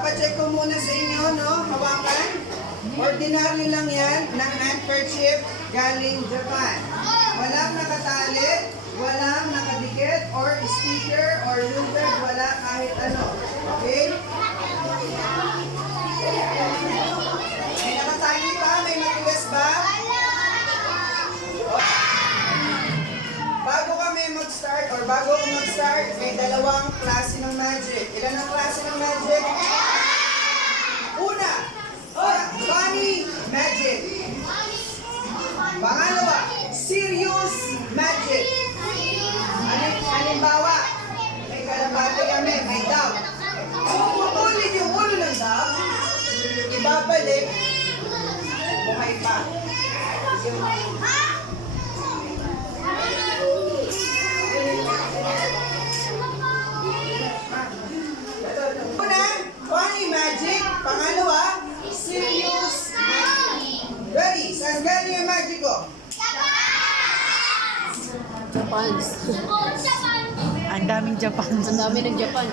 Papacheck ko muna sa inyo, no? Hawakan. Ordinary lang yan ng handkerchief galing Japan. Walang nakatali, walang nakadikit, or sticker, or rooted, wala kahit ano. Okay? May nakatali pa? May matigas ba? Bago kami mag-start, or bago ako mag-start, may dalawang klase ng magic. Ilan ang klase ng magic? Una, funny magic. Pangalawa, serious magic. Halimbawa, may kalapate kami, may dab. Pupulin yung ulo ng dab, ibabalik, buhay pa. Una, funny magic. Pangalawa, serious magic. Ready? Saan galing yung magic ko? Japans. Ang daming Japans. Ang dami ng Japans.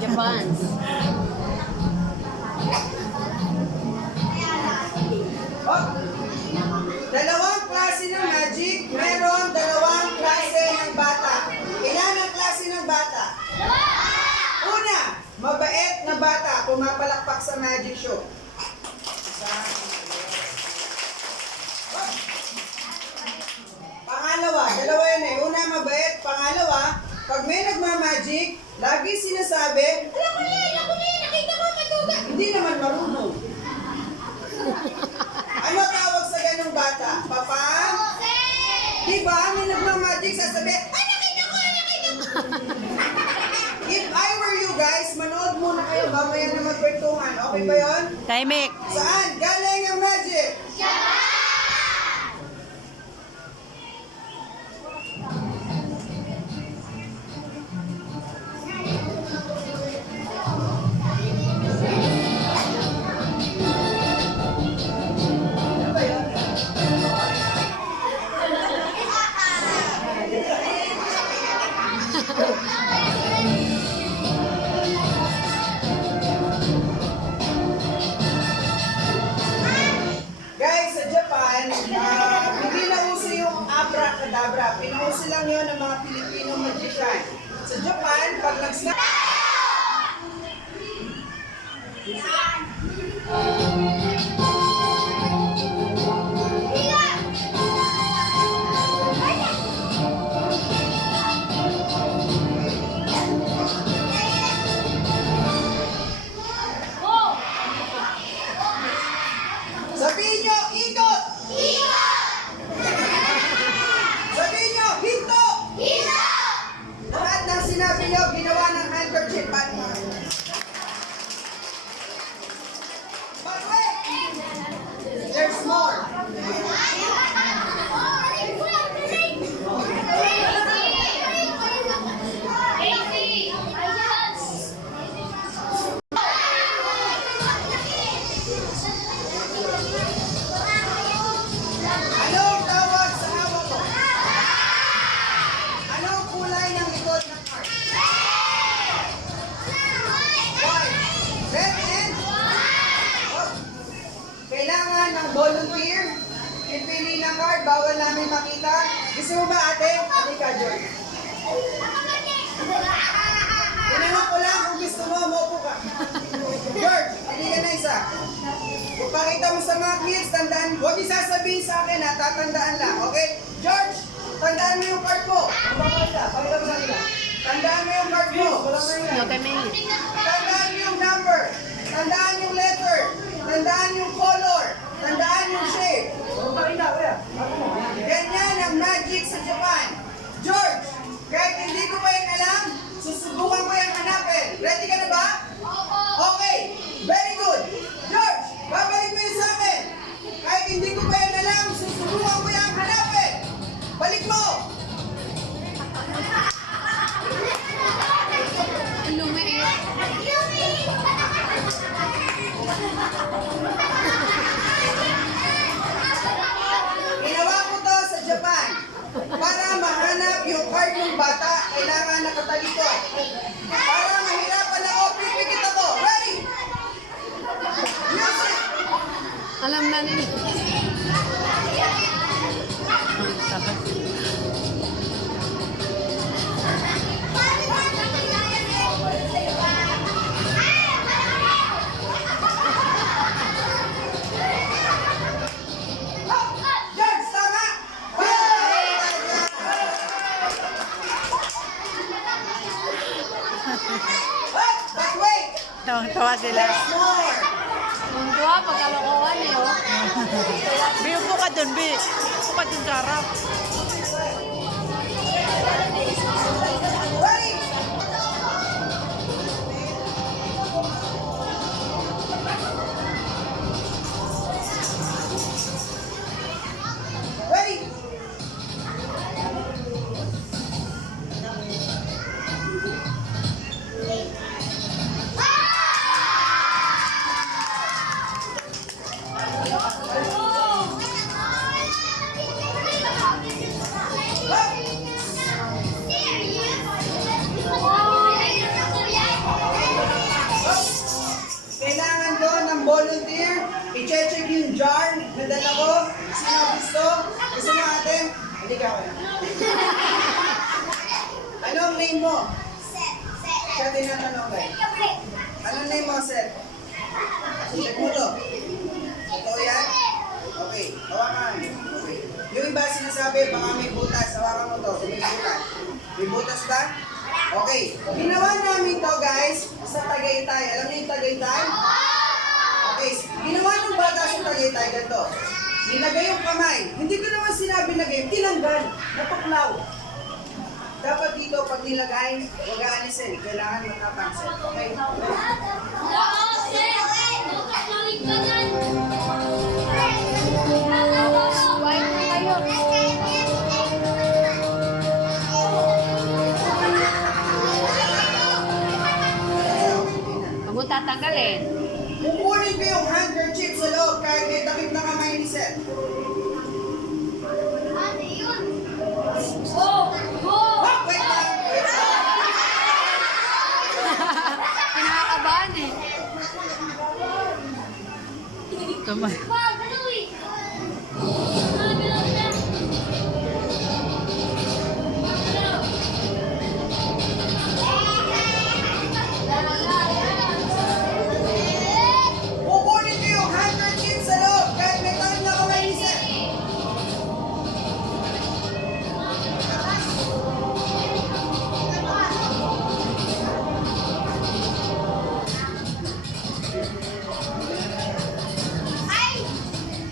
Oh. Dalawang klase ng magic. Meron dalawang klase ng bata. Ilan ang klase ng bata? Una, mabait na bata. Pumapalakpak sa magic show. Pangalawa, dalawa yan eh. Una, mabait. Pangalawa, pag may nagmamagic, lagi sinasabi, alam ko yan, nakita ko matuga. Hindi naman marunong. Ano tawag sa ganung bata? Papa? Diba, may nagmamagic, sasabi, ay, nakita ko. If I were you guys, manood muna kayo, mamaya na magkwentuhan. Okay ba yun? Timik. Saan? Galing ang magic? Guys, sa Japan, hindi na uso yung abracadabra. Pinuuso lang yun ng mga Pilipino magician. Sa Japan, pag nag-snap... Sabihin nyo, ikot! Sabihin nyo, hinto! Lahat ng sinabi nyo, ginawa ng handkerchief. But wait! There's more. Anong tawag sa hawak ko? Anong kulay ng likod ng card? White. Red and? Oh. Kailangan ng volunteer. Pipili ng card, bawal namin makita. Gusto mo ba ate? Halika, George. Tinanong ko lang kung gusto mo, maupo ka. George, hindi ka na isa. Kung pakita mo sa mga kids, tandaan, huwag isasabihin sa akin ha, tatandaan lang, okay? George, tandaan mo yung card mo. Pakita mo sa kanila. Tandaan mo yung card mo. No, kami. Tandaan mo yung number. Tandaan yung letter. Tandaan yung color. Tandaan yung shape. Ganyan ang magic sa Japan. George, kahit hindi ko pa yung alam, susubukan ko yung hanapin. Ready ka na ba? Okay, very good. George, babalik mo yun sa akin. Kahit hindi ko pa yung alam, susubukan ko yung hanapin. Balik mo. Lumiit. Ginawa ko to sa Japan. Para mahanap yung card ng bata, kailangan nakatalikod. Para mahirapan ako, pipikit ako. Ready? Tawang-tawa sila. There's more. Ang dua, pagkalokohan eh, oh. Bi, upo ka dun, Bi. Upo ka dun sa harap. Ready? Ready? Kailangan ko ng volunteer. I-check yung jar na dala ko. Sino gusto? Gusto mo ate? Hindi ka ako. Anong name mo? Siya tinatanong kayo. Anong name mo, Seth? Check mo to. Totoo yan? Okay. Hawakan. Okay. Yung iba sinasabi, baka may butas. Hawakan mo to. May butas. May butas ba? Okay. Ginawa namin to, guys, sa Tagaytay. Alam niyo yung Tagaytay? Okay. Ginawa ng bata sa Tagaytay ganito. Nilagay yung kamay. Hindi ko naman sinabi lagay. Tinanggal. Natuklaw. Dapat dito, pag nilagay, huwag aanisin. Kailangan matapansin. Okay? White na kayo. Huwag mo tatanggalin. Kukunin ko yung handkerchief sa loob kahit may takip na kamay ni Seth. Wag! Wait lang! Wait lang! Pinakakabahan eh. Tuma. Kukunin ko yung handkerchief sa loob kahit may takip na kamay ni Seth.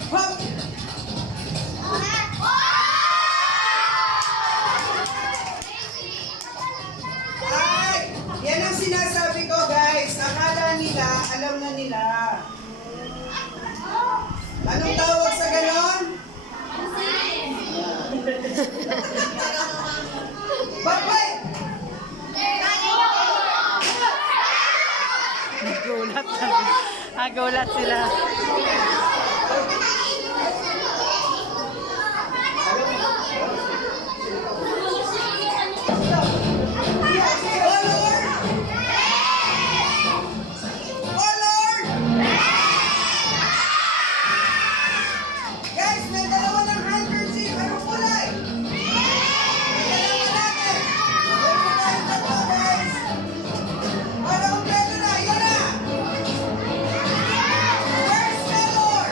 Wag! Ay! Yan ang sinasabi ko, guys. Akala nila, alam na nila. Anong tawag sa ganon? Bakit? Nagulat. Nagulat sila. Color! Color! Guys, may dalawa ng handkerchief. Anong kulay? Dalawa natin. Huwag mo tayong tatlo, guys. Para kompleto na. Yan na. First color.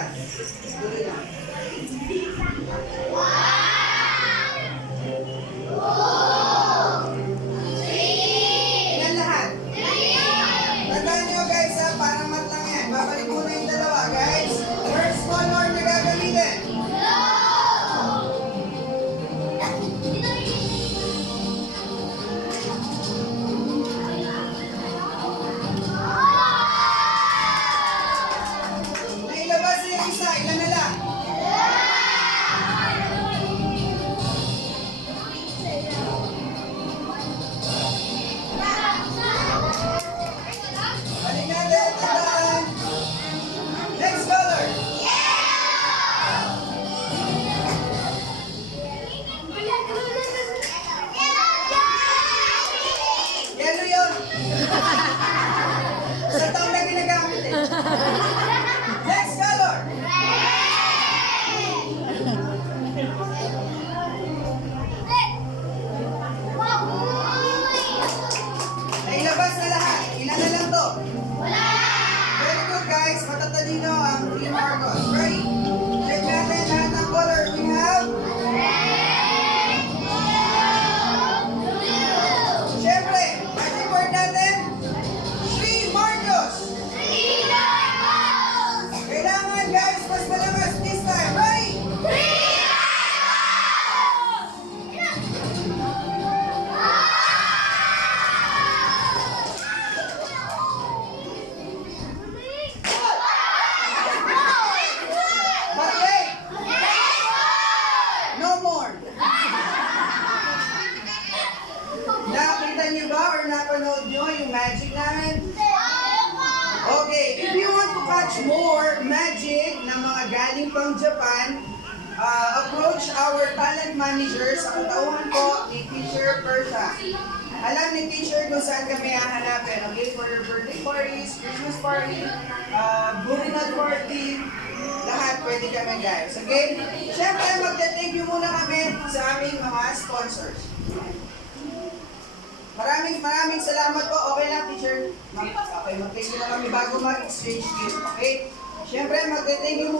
lang. Tuloy lang. Ilan lahat? Tandaan nyo guys ha, parang mat lang yan. Babalik muna yung dalawa guys. First color na gagamitin. Nailabas na yung isa, ilan na lang? Balik natin, tandaan. Next color. Yellow yun. Sa taon na ginagamit eh. Next color. Nailabas na lahat. Ilan na lang to? Very good guys. Matatalino ang Team Argos. Ready? Check natin lahat ng color. We have... Siyempre, magic word natin. 3 Marcos. Kailangan guys, mas malakas this time. Ready? Marley! No more. Nakita niyo ba or napanood niyo yung magic namin? Okay, if you want to catch more magic na mga galing pang Japan, approach our talent manager sa katauhan po ni Teacher Persia. Alam ni Teacher kung saan kami hahanapin, okay? For your birthday parties, Christmas party, Burinal party, lahat pwede kami guys, okay? Siyempre, magte-thank you muna kami sa aming mga sponsors. Maraming salamat po. Okay lang, teacher. Okay, mag-thank you na kami bago mag-exchange gift. Okay? Siyempre, mag-thank you muna.